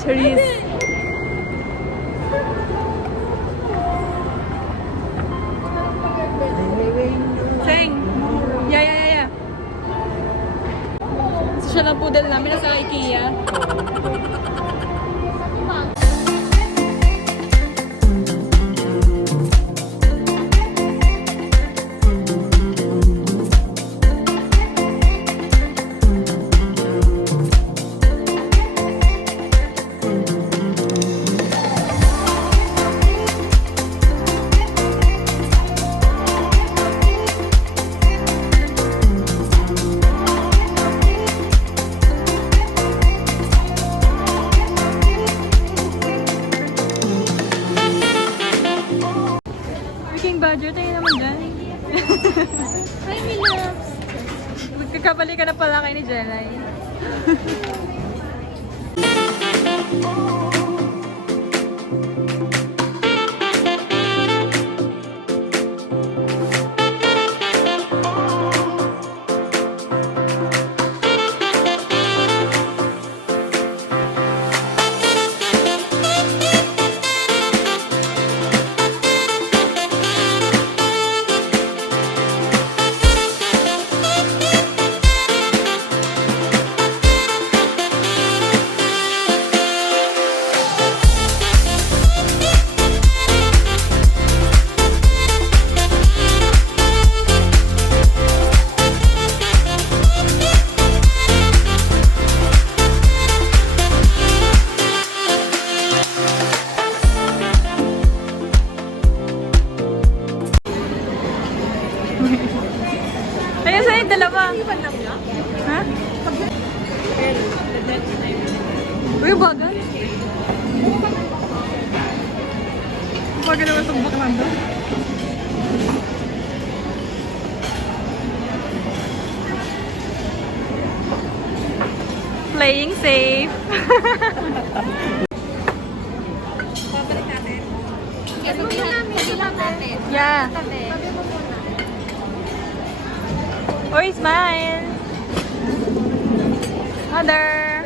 Cherise. Seng. Yeah. Social ang poodle namin nasa Ikea. Budget tayo naman dyan. Hi, my loves! Magkakabali ka na pala kay ni Jelay. Kaya sa'yo dalawa. Ha? Uy, bagal. Bagal naman itong baklan doon. Playing safe. Babalik natin. Sabihan natin. Yeah. Oy, smile! Mother!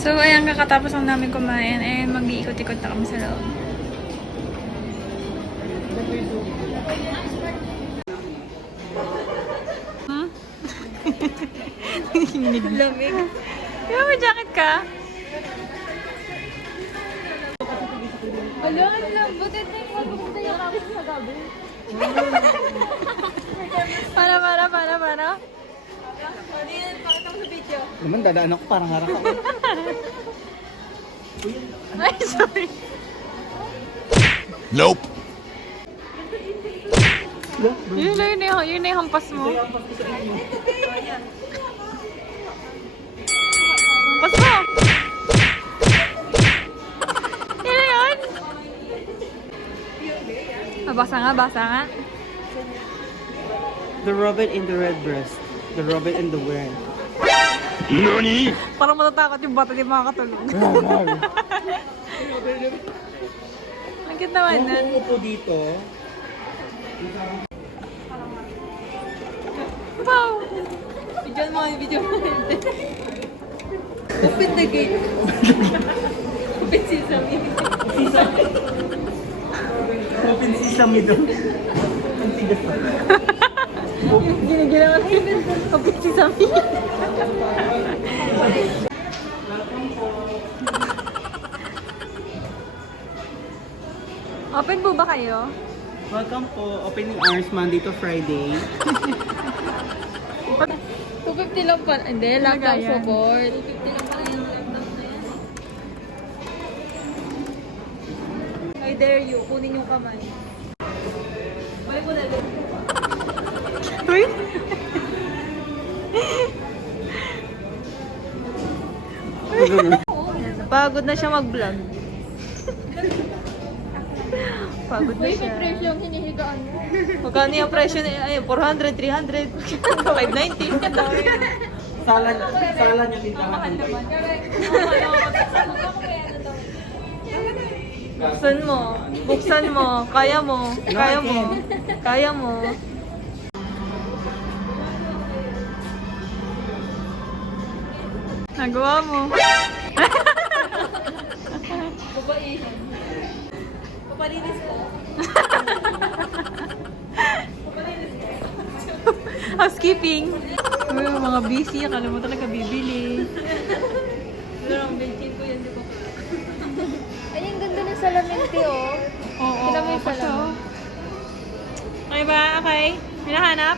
So, ayan, kakatapos lang namin kumain and mag-iikot-ikot na kami sa loob. Huh? Lamig. Di ba may jacket ka? Ala, ang lambot. Ito yung magpupunta yung kapit sa gabi. Para. Pakita mo sa video. Naman, dadaan ako parang harap ako. Ay, sorry. Nope. Yun na yung hampas mo. Hampas mo! Yun na yun! Basa nga. The robin in the red breast. The robin in the wear. NANI? Parang matatakot yung bata di makakatulog. Ang cute naman nun. Kung upo dito, Wow! Video mo. Open the gate. Open sesame. open sesame doon. Ang tigas pa. Ginigila ko na kapit si Sami. Open po ba kayo? Welcome po. Opening hours Monday to Friday. 250 lang pa. Hindi, laptop Lagayan. support. 250 lang pala yung laptop na yan. I dare you. Kunin yung kamay. Balik mo na din. Uy! Pagod na siya mag-vlog. Pagod na Uy, siya. may presyo yung hinihigaan mo. Magkano yung presyo niya? Ay, 400, 300, 590. Sala niyo tindahan. Mahal naman. Correct. Buksan mo. Buksan mo. Kaya mo. Kaya mo. Kaya mo. Nagawa mo. Babaihan. Papalinis ko. Papalinis ko. Housekeeping. Uy, mga busy. Akala mo talaga bibili. Wala lang, benching ko yan, di ba? Ay, ang ganda ng salamin, oh. Oo. Sila may Kaso. salamin. Okay ba? Okay. May nahanap?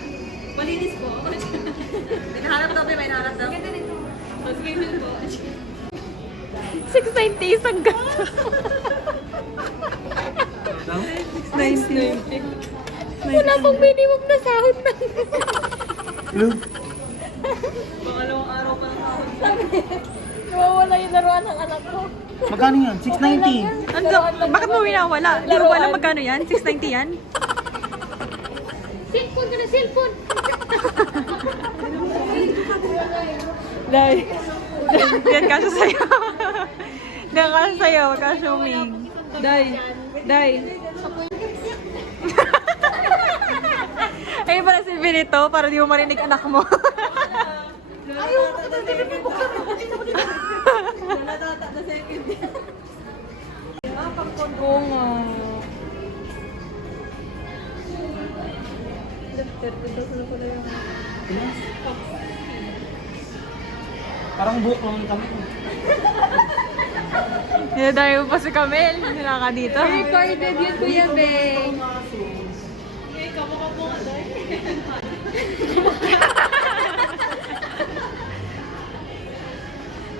Palinis ko. May nahanap daw, may nahanap daw. Ganda nito. Housekeeping ko. 690 isang gato. 690. Wala pang minimum na sahod na. Pangalawang araw pa ng hawak. Nawawala yung laruan ng anak ko. Magkano yan? 690. Bakit mo winawala? Di mo ba alam magkano yan? 690 yan? Cellphone ka na, cellphone! Dahil. Yan kasya sa'yo. Yan kasya sa'yo. Huwag ka assuming. Day. Day. Ayun pala silbi nito para di mo marinig anak mo. Ayaw ko na din buksan mo. Nalatata na second. Oo nga. Parang buhok lang kami. Hinadayo mo pa si Camel. Hinaka dito. Recorded yun, Kuya Beng.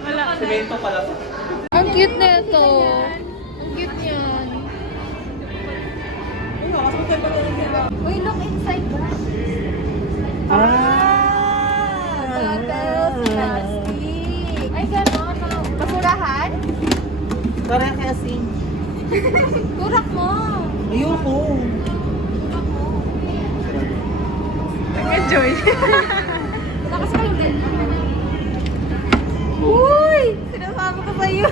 Wala. Semento pala. Ang cute na ito. Ang cute niyan. Uy, look inside. Bottles, plastic. Ay, gano'n. Basurahan? Parang kasi. Turak mo. Ayoko. Nag-enjoy. Lakas ka ulit. Uy! Sinasabi ko sa'yo.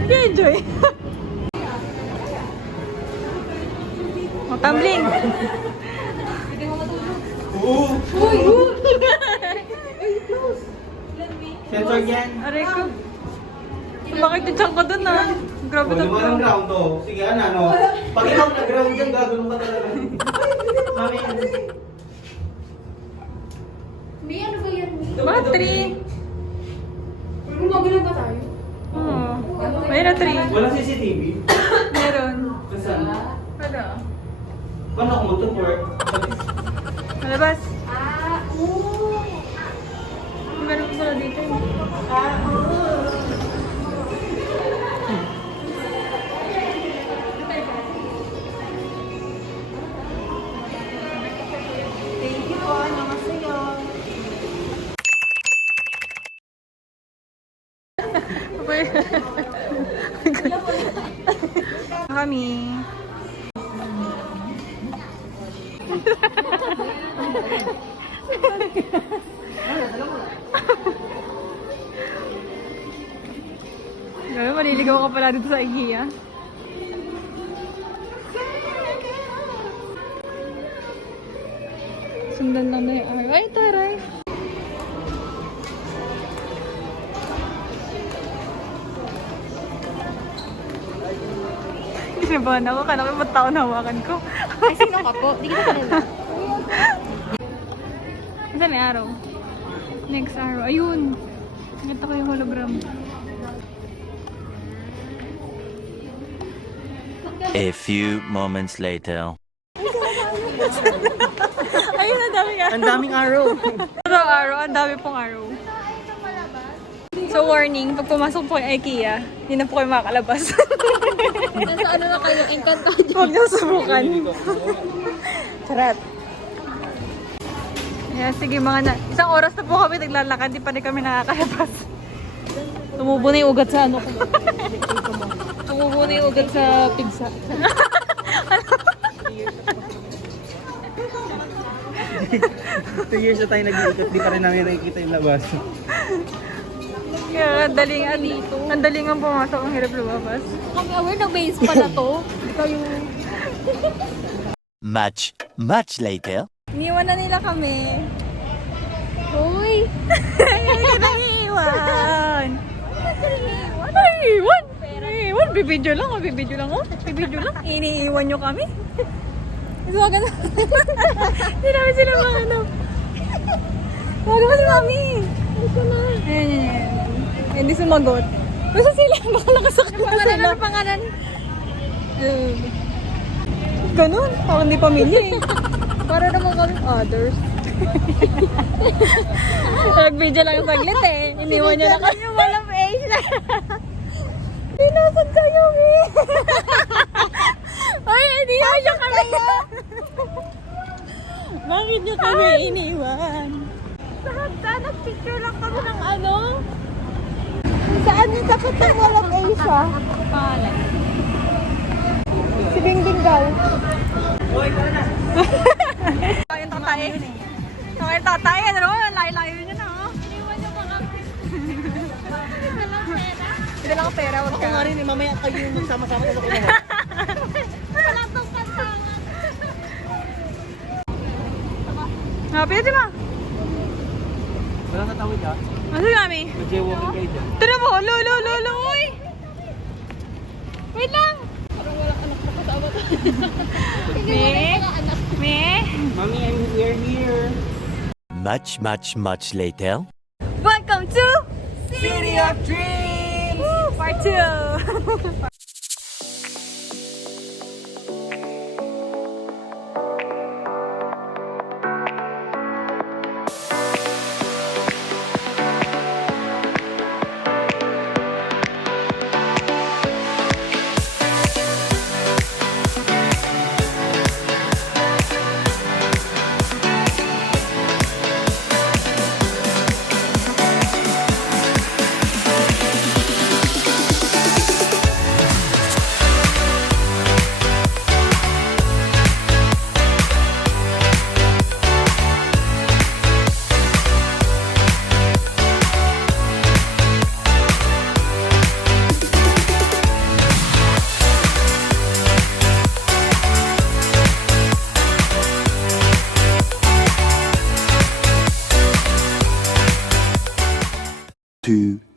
Nag-enjoy. O, tumbling. Oo. Uy! Sensor yan. Aray ko. Bakit yung tiyan ko dun ah? Grabe Huwag na mo ng ground to. Sige, ano. Pag ikaw nag-ground dyan, gagawin ka talaga. Mami. May ano ba yan? Battery. Gumagalaw ba tayo? Oo. Mayroon na 3. Walang CCTV. Meron. Saan? Wala. Paano ako mag-support? Malabas. Oo. Meron ko pala dito. Thank you po. Namasayo. Kami. Grabe, maliligaw ka pala dito sa Ikea. Sundan lang na yung araw. Ay, taray! Sinabahan ako, kala ko yung tao na hawakan ko. Ay, sino ka po? Di kita kanila. Saan yung araw? Next araw. Ayun! Nakita ko yung hologram. A few moments later. Ayun, ang daming araw. Ang daming arrow. Ang dami pong araw. So warning, pag pumasok po yung Ikea, hindi na po kayo makakalabas. Nasa ano na kayo? Encanto. Huwag niyo subukan. Charot. Yeah, sige isang oras na po kami naglalakad, di pa rin kami nakakalabas. Tumubo na yung ugat sa ano ko. Tumubo na yung ugat sa pizza. 2 years na tayo nag-iikot, di pa rin namin nakikita yung labas. Kaya ang daling ang pumasok, ang hirap lumabas. Kami aware na base pala to. Ikaw yung... Much later. Iniwan na nila kami. Uy! Naiiwan! Naiiwan! Naiiwan! Bibidyo lang, bibidyo lang, oh. Bibidyo lang. Iniiwan nyo kami. Iswagan na. Hindi namin sila mahanap. Wala mo si Mami. Ayan. Hindi sumagot. Basta sila, baka nakasakit na sila. Ano pangalan? Ganun, parang hindi pamilya eh. Para naman kami others. Nag-video lang saglit eh. Iniwan niya na kami. Walang age na. Pinasag kayo eh. Ay, iniwan niyo kami. Bakit niyo kami iniwan? Saan nag-picture lang kami ng ano? Saan yung dapat ng walang Asia? Pangalan. Si Bingbing daw. Ayun tatay. Okay, tatay. Ano naman? Layo-layo niya na. Iwan niyo pa kami. Hindi lang pera. Wag ka. Ako nga rin eh, mamaya kayo yung magsama-sama ko sa kuya. Wala tong kasama. Happy na ma. Walang natawid ha? Ano si mami? Mag-jaywalking kayo dyan. Tira mo. Lo. Uy. Wait lang. Parang walang anak na kasama to. Hindi Me? wala mga anak. Me? Mami, we're here. Much later. Welcome to City of Dreams! Part 2.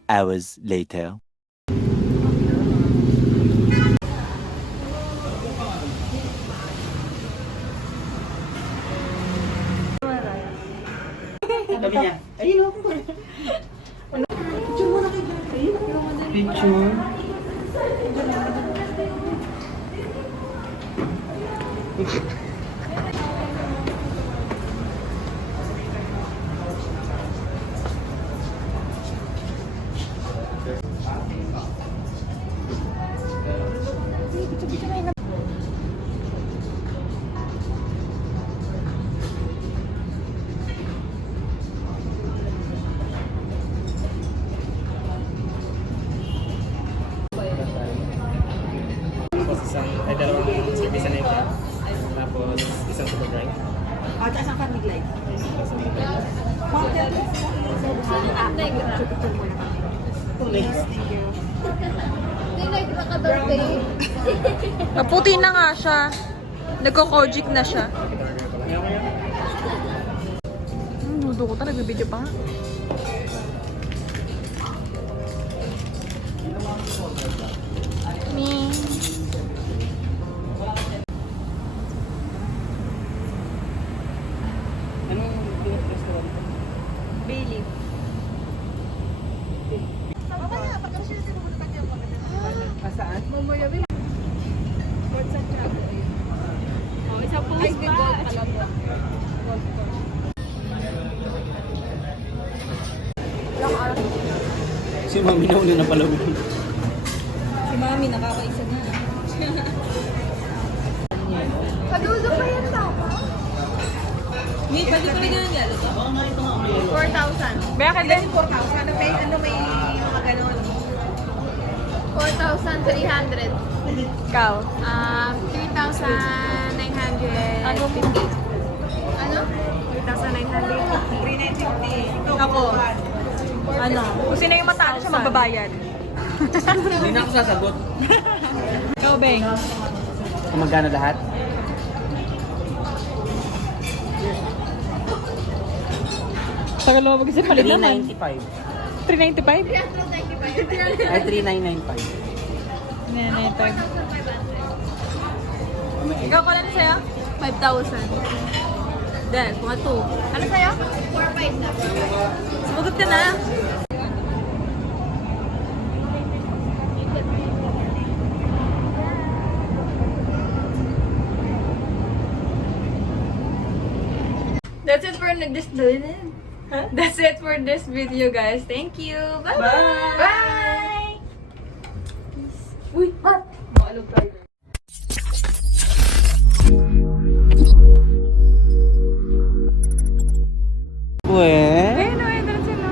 Hours later. Sabi niya, ayun o. Picture muna kayo. Picture. Dalawang service na ito. Tapos isang super dry. At isang family life. Too late. Thank you. Hindi nagkakadarte. Maputi na nga siya. Nagko-kojic na siya. Nudo ko talaga. Nagbibideo pa nga. Me. Anong restaurant? Bayleaf. Saan? Isa po is the gold pala po. Si Mami na una na pala. Si Mami, nakakaisa na. Kadudo pa yan tama. May pwede pa rin ganun yalo to? 4,000. Bakit din? 4,000. Ano may mga ganun? 4,300. Ikaw. 3,950. Ano? Ano? 3,950. 3,950. Ito, Ako. 4,950. Ano? Kung sino yung matalo siya magbabayad. Hindi na ako sasagot. Ikaw, Beng. Kung magkano lahat? Tagal mo mag-isip palit naman. 395. 395? Ay, 3995. Nenetag. Ikaw ko lang sa'yo? 5,000. Then, mga 2. Ano sa'yo? 4,500 na. Sumagot ka na. That's it for this. That's it for this video, guys. Thank you. Bye. Bye. Uy, maalog tayo. Well, Ayun na, ayun na sila.